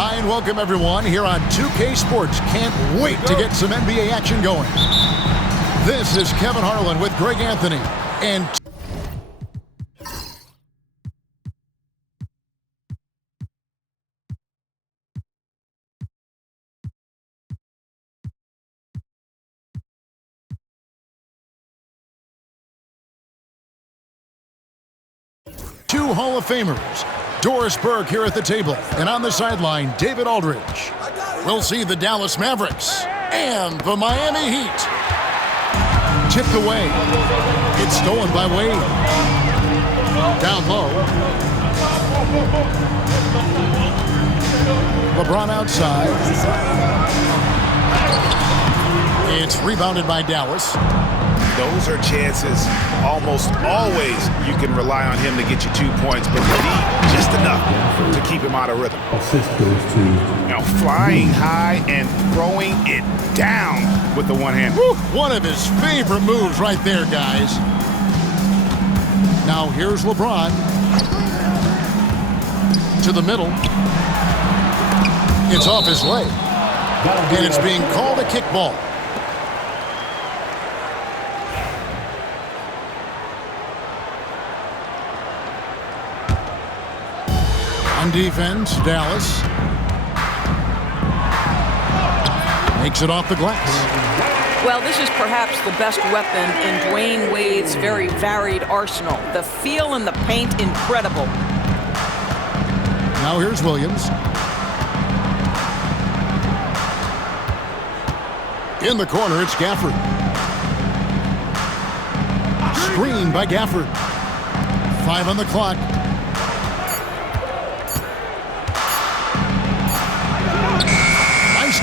Hi and welcome everyone here on 2K Sports. Can't wait to get some NBA action going. This is Kevin Harlan with Greg Anthony and two Hall of Famers. Doris Burke here at the table, and on the sideline, David Aldridge. We'll see the Dallas Mavericks and the Miami Heat. Tipped away. It's stolen by Wade. Down low. LeBron outside. It's rebounded by Dallas. Those are chances almost always you can rely on him to get you 2 points, but you need just enough to keep him out of rhythm. Assist goes to Now flying high and throwing it down with the one hand. Woo, one of his favorite moves right there, guys. Now here's LeBron. To the middle. It's off his leg. And it's being called a kickball. On defense, Dallas makes it off the glass. Well, this is perhaps the best weapon in Dwayne Wade's very varied arsenal. The feel in the paint, incredible. Now here's Williams. In the corner, it's Gafford. Screen by Gafford. 5 on the clock.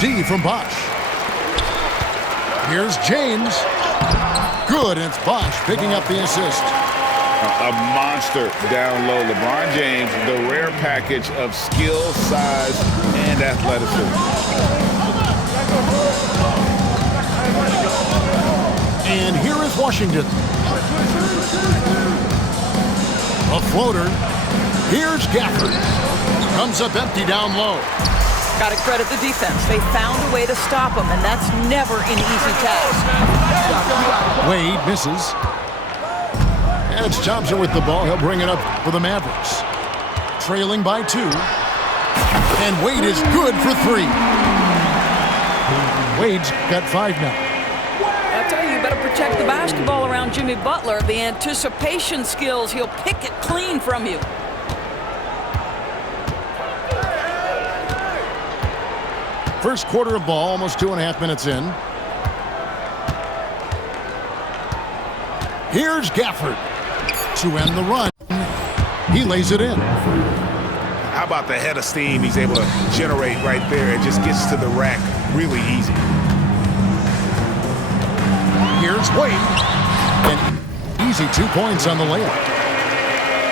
D from Bosch. Here's James. Good, and it's Bosch picking up the assist. A monster down low. LeBron James, the rare package of skill, size, and athleticism. And here is Washington. A floater. Here's Gafford. Comes up empty down low. Got to credit the defense. They found a way to stop him, and that's never an easy task. Wade misses. And it's Thompson with the ball. He'll bring it up for the Mavericks. Trailing by 2. And Wade is good for 3. Wade's got 5 now. I tell you, you better protect the basketball around Jimmy Butler. The anticipation skills, he'll pick it clean from you. First quarter of ball, almost 2.5 minutes in. Here's Gafford to end the run. He lays it in. How about the head of steam he's able to generate right there? It just gets to the rack really easy. Here's Wade. And easy 2 points on the layup.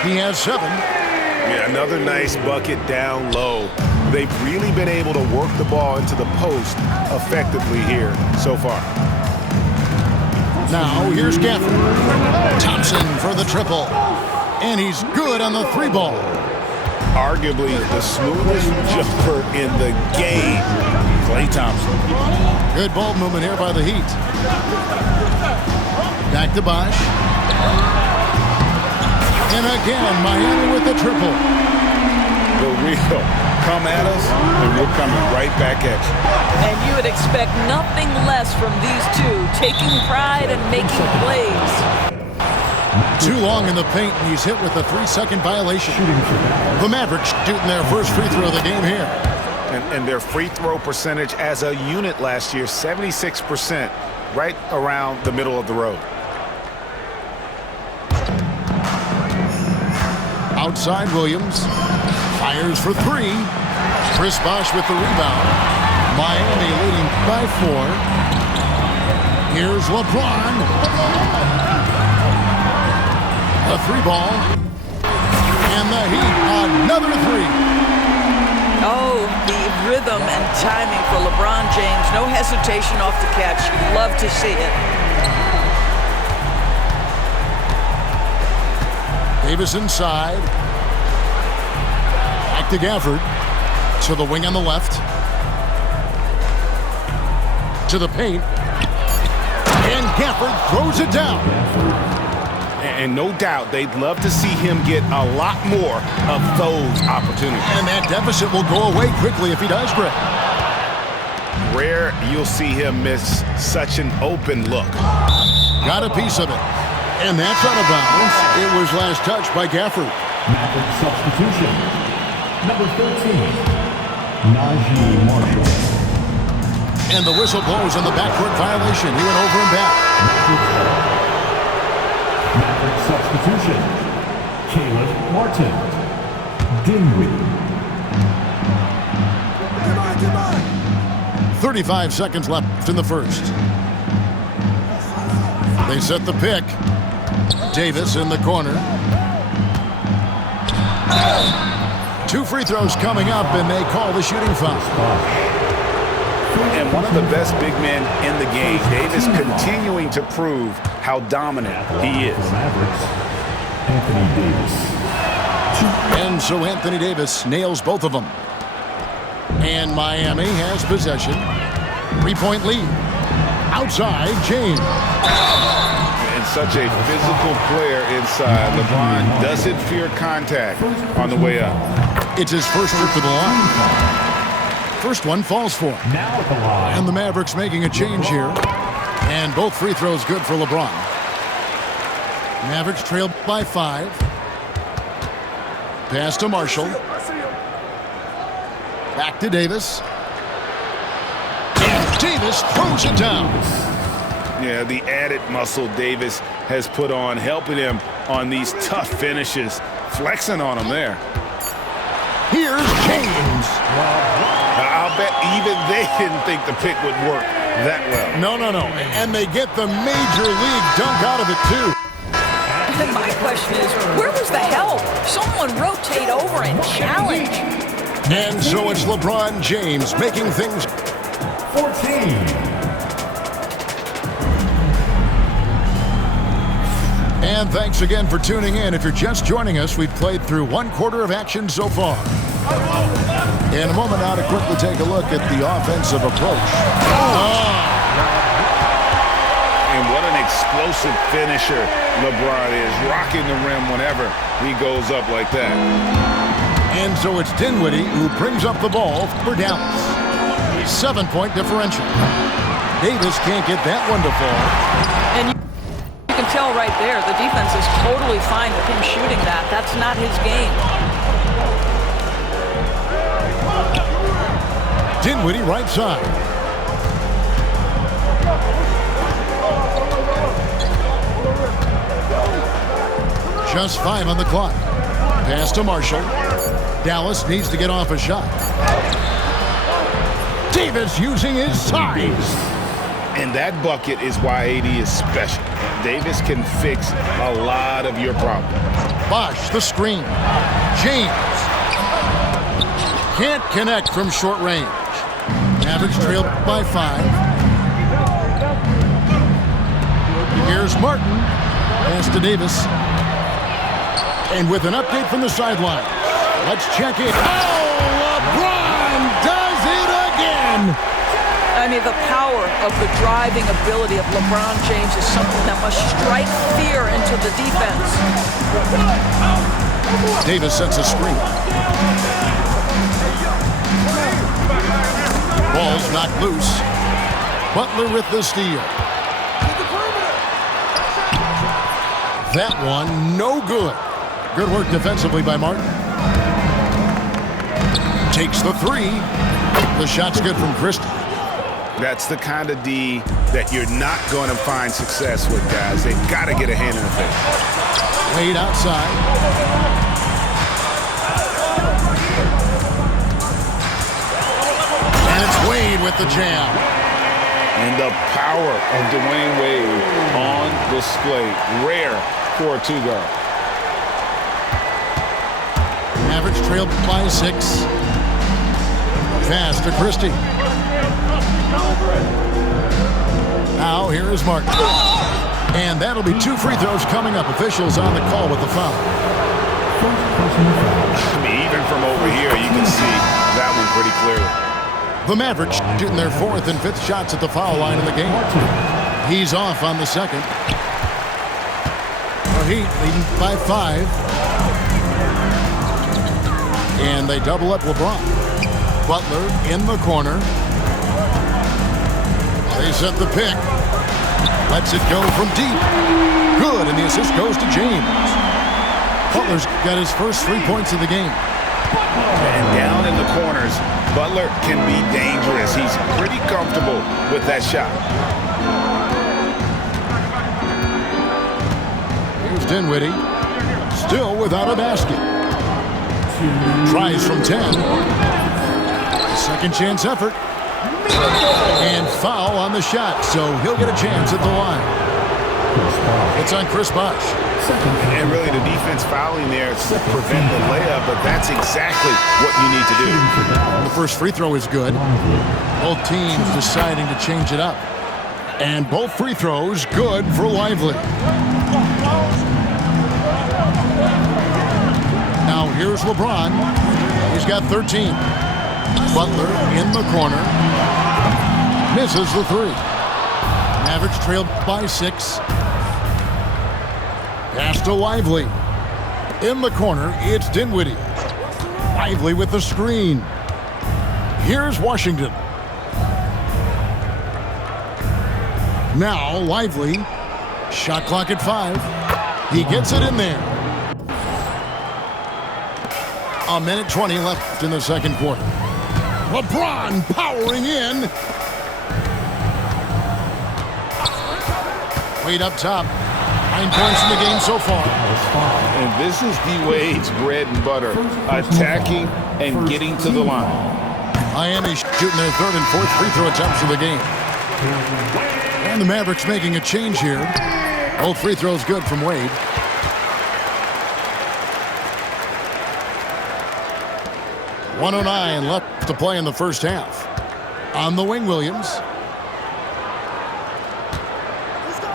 He has 7. Yeah, another nice bucket down low. They've really been able to work the ball into the post effectively here so far. Now here's Gafford. Thompson for the triple. And he's good on the 3 ball. Arguably the smoothest jumper in the game, Klay Thompson. Good ball movement here by the Heat. Back to Bosch. And again, Miami with the triple. The real come at us, and we're coming right back at you. And you would expect nothing less from these two, taking pride and making plays. Too long in the paint, and he's hit with a 3-second violation. The Mavericks shooting their first free throw of the game here. And their free throw percentage as a unit last year, 76%, right around the middle of the road. Outside Williams. Fires for 3. Chris Bosh with the rebound. Miami leading by 4. Here's LeBron. A 3-ball. And the Heat, another 3. Oh, the rhythm and timing for LeBron James. No hesitation off the catch. You'd love to see it. Davis inside. Back to Gafford. To the wing on the left. To the paint. And Gafford throws it down. And no doubt they'd love to see him get a lot more of those opportunities. And that deficit will go away quickly if he does, Greg. Rare you'll see him miss such an open look. Got a piece of it. And that's out of bounds. It was last touched by Gafford. Maverick substitution. Number 13, Najee Marshall. And the whistle blows on the backcourt violation. He went over and back. Maverick substitution. Caleb Martin. Dinwiddie. 35 seconds left in the first. They set the pick. Davis in the corner. 2 free throws coming up, and they call the shooting foul. And one of the best big men in the game, Davis continuing to prove how dominant he is. Anthony Davis. And so Anthony Davis nails both of them. And Miami has possession. 3-point lead. Outside, James. And such a physical player inside. LeBron doesn't fear contact on the way up. It's his first trip to the line. First one falls for him. Now at the line. And the Mavericks making a change here. And both free throws good for LeBron. Mavericks trail by 5. Pass to Marshall. Back to Davis. And Davis throws it down. Yeah, the added muscle Davis has put on, helping him on these tough finishes. Flexing on him there. Here's James. I'll bet even they didn't think the pick would work that well. No. And they get the major league dunk out of it, too. And my question is, where was the help? Someone rotate over and challenge. And so it's LeBron James making things. 14. And thanks again for tuning in. If you're just joining us, we've played through 1/4 of action so far. In a moment now to quickly take a look at the offensive approach. And what an explosive finisher LeBron is, rocking the rim whenever he goes up like that. And so it's Dinwiddie who brings up the ball for Dallas. 7-point differential. Davis can't get that one to fall. And you can tell right there, the defense is totally fine with him shooting that. That's not his game. Dinwiddie right side. Just 5 on the clock. Pass to Marshall. Dallas needs to get off a shot. Davis using his size. And that bucket is why AD is special. Davis can fix a lot of your problems. Bosh the screen. James. Can't connect from short range. Mavericks trail by 5. Here's Martin. Pass to Davis. And with an update from the sideline, let's check it. Oh, LeBron does it again. I mean, the power of the driving ability of LeBron James is something that must strike fear into the defense. Davis sets a screen. Ball's knocked loose. Butler with the steal. That one, no good. Good work defensively by Martin. Takes the 3. The shot's good from Christie. That's the kind of D that you're not going to find success with, guys. They've got to get a hand in the face. Wade outside. And it's Wade with the jam. And the power of Dwayne Wade on display. Rare for a two-guard. Mavericks trailed by 6. Pass to Christie. Now here is Martin. And that'll be 2 free throws coming up. Officials on the call with the foul. I mean, even from over here, you can see that one pretty clearly. The Mavericks shooting their 4th and 5th shots at the foul line in the game. He's off on the second. The Heat leading by 5. And they double up LeBron. Butler in the corner. They set the pick. Lets it go from deep. Good, and the assist goes to James. Butler's got his first 3 points of the game. And down in the corners, Butler can be dangerous. He's pretty comfortable with that shot. Here's Dinwiddie. Still without a basket. Tries from 10. Second chance effort. And foul on the shot, so he'll get a chance at the line. It's on Chris Bosh. And really the defense fouling there to prevent the layup, but that's exactly what you need to do. The first free throw is good. Both teams deciding to change it up. And both free throws good for Lively. Now here's LeBron. He's got 13. Butler in the corner. Misses the 3. Mavericks trailed by 6. Pass to Lively. In the corner, it's Dinwiddie. Lively with the screen. Here's Washington. Now Lively. Shot clock at 5. He gets it in there. 1:20 left in the second quarter. LeBron powering in. Wade up top. 9 points in the game so far. And this is D-Wade's bread and butter. Attacking and getting to the line. Miami shooting their 3rd and 4th free throw attempts of the game. And the Mavericks making a change here. Both free throws good from Wade. .109 left to play in the first half. On the wing, Williams.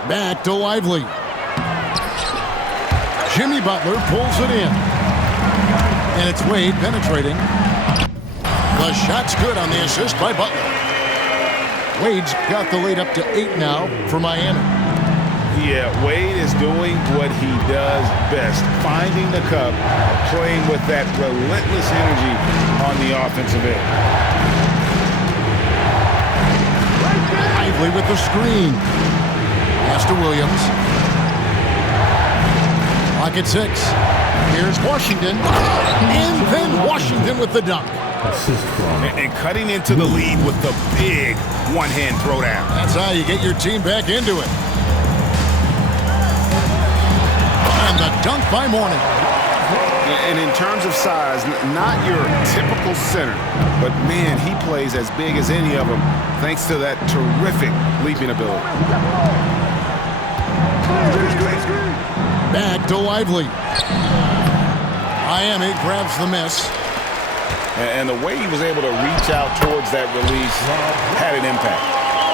Back to Lively. Jimmy Butler pulls it in. And it's Wade penetrating. The shot's good on the assist by Butler. Wade's got the lead up to 8 now for Miami. Yeah, Wade is doing what he does best. Finding the cup, playing with that relentless energy on the offensive end. Lively with the screen. Pass to Williams. Clock at 6. Here's Washington. And then Washington with the dunk. And cutting into the lead with the big one-hand throwdown. That's how you get your team back into it. And the dunk by Mourning. And in terms of size, not your typical center, but man, he plays as big as any of them thanks to that terrific leaping ability. Back to Lively. Miami grabs the miss. And the way he was able to reach out towards that release had an impact.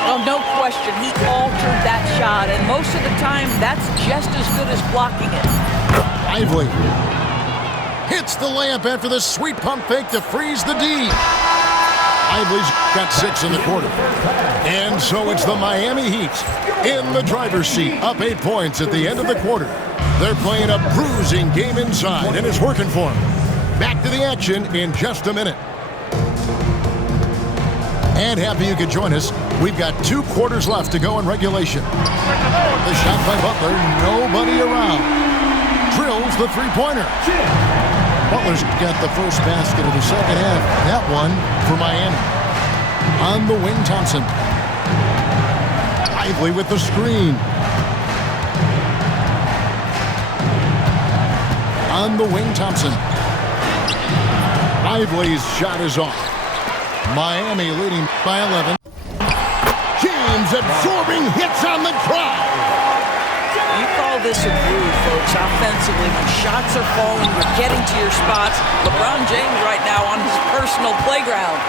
Oh, no question. He altered that shot, and most of the time, that's just as good as blocking it. Lively hits the layup after the sweet pump fake to freeze the D. Lively's got 6 in the quarter. And so it's the Miami Heat in the driver's seat, up 8 points at the end of the quarter. They're playing a bruising game inside, and it's working for them. Back to the action in just a minute. And happy you could join us. We've got 2 quarters left to go in regulation. The shot by Butler, nobody around. Drills the three-pointer. Butler's got the first basket of the second half. That one for Miami. On the wing, Thompson. Lively with the screen. On the wing, Thompson. Lively's shot is off. Miami leading by 11. James absorbing hits on the drive. You call this a groove, folks, offensively. When shots are falling, you're getting to your spots. LeBron James right now on his personal playground.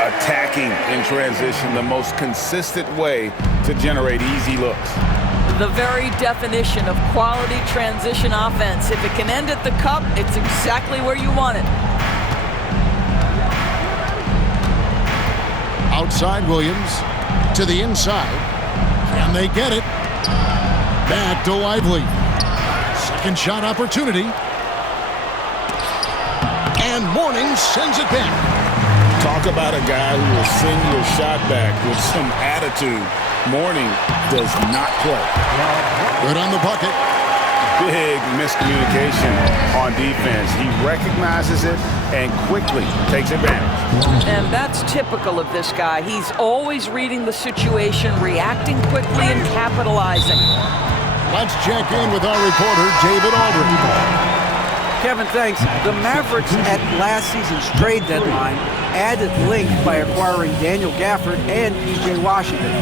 Attacking in transition, the most consistent way to generate easy looks. The very definition of quality transition offense. If it can end at the cup, it's exactly where you want it. Outside Williams to the inside. Can they get it? Back to Lively. Second shot opportunity. And Mourning sends it back. Talk about a guy who will send your shot back with some attitude. Mourning does not play. Good on the bucket. Big miscommunication on defense. He recognizes it and quickly takes advantage. And that's typical of this guy. He's always reading the situation, reacting quickly, and capitalizing. Let's check in with our reporter, David Aldridge. Kevin, thanks. The Mavericks at last season's trade deadline added length by acquiring Daniel Gafford and P.J. Washington.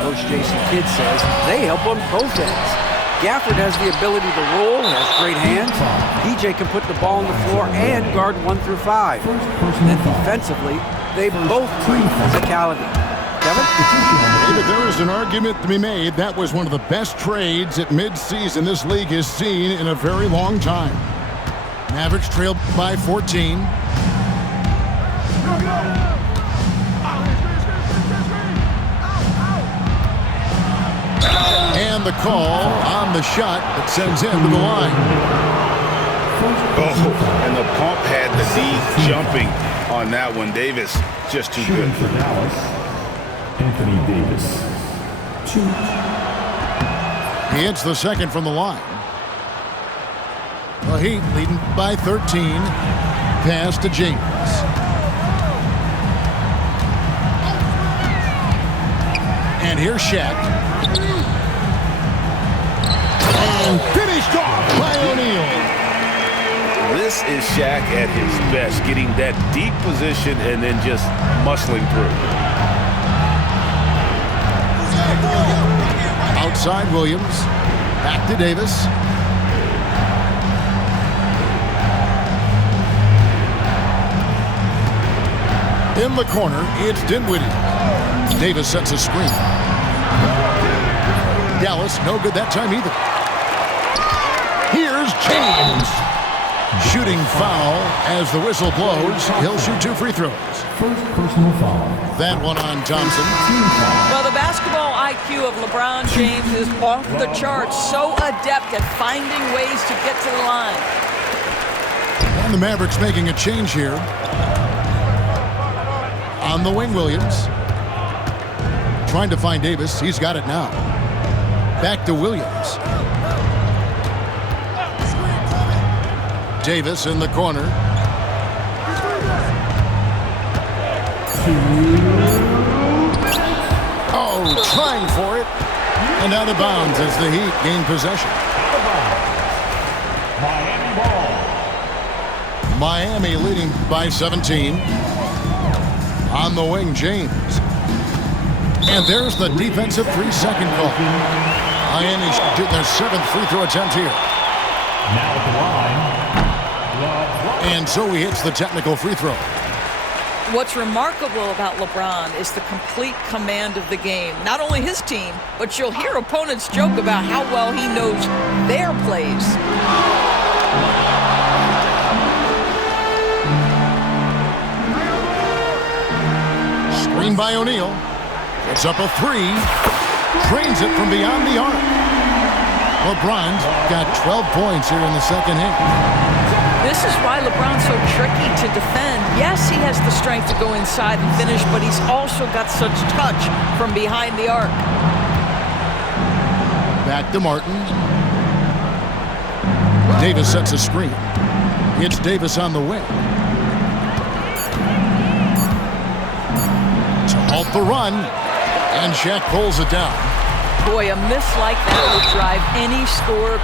Coach Jason Kidd says they help on both ends. Gafford has the ability to roll, has great hands. P.J. can put the ball on the floor and guard 1 through 5. And defensively, they both bring physicality. Kevin? David, there is an argument to be made. That was one of the best trades at midseason this league has seen in a very long time. Mavericks trailed by 14. And the call on the shot that sends him to the line. Oh, and the pump had the D jumping on that one. Davis just too good. For Dallas, Anthony Davis. 2. He hits the second from the line. The Heat leading by 13. Pass to James. And here's Shaq. And finished off by O'Neal. This is Shaq at his best, getting that deep position and then just muscling through. Outside Williams. Back to Davis. In the corner, it's Dinwiddie. Davis sets a screen. Dallas, no good that time either. Here's James. Shooting foul as the whistle blows. He'll shoot 2 free throws. First personal foul. That one on Thompson. Well, the basketball IQ of LeBron James is off the charts. So adept at finding ways to get to the line. And the Mavericks making a change here. On the wing, Williams. Trying to find Davis. He's got it now. Back to Williams. Davis in the corner. Oh, trying for it. And out of bounds as the Heat gain possession. Miami ball. Miami leading by 17. On the wing, James. And there's the defensive 3-second call. Miami shooting their 7th free throw attempt here. Now at the line. And so he hits the technical free throw. What's remarkable about LeBron is the complete command of the game. Not only his team, but you'll hear opponents joke about how well he knows their plays. Screen by O'Neal. It's up a 3. Trains it from beyond the arc. LeBron's got 12 points here in the second half. This is why LeBron's so tricky to defend. Yes, he has the strength to go inside and finish, but he's also got such touch from behind the arc. Back to Martin. Davis sets a screen. It's Davis on the wing. To halt the run. And Shaq pulls it down. Boy, a miss like that would drive any scorer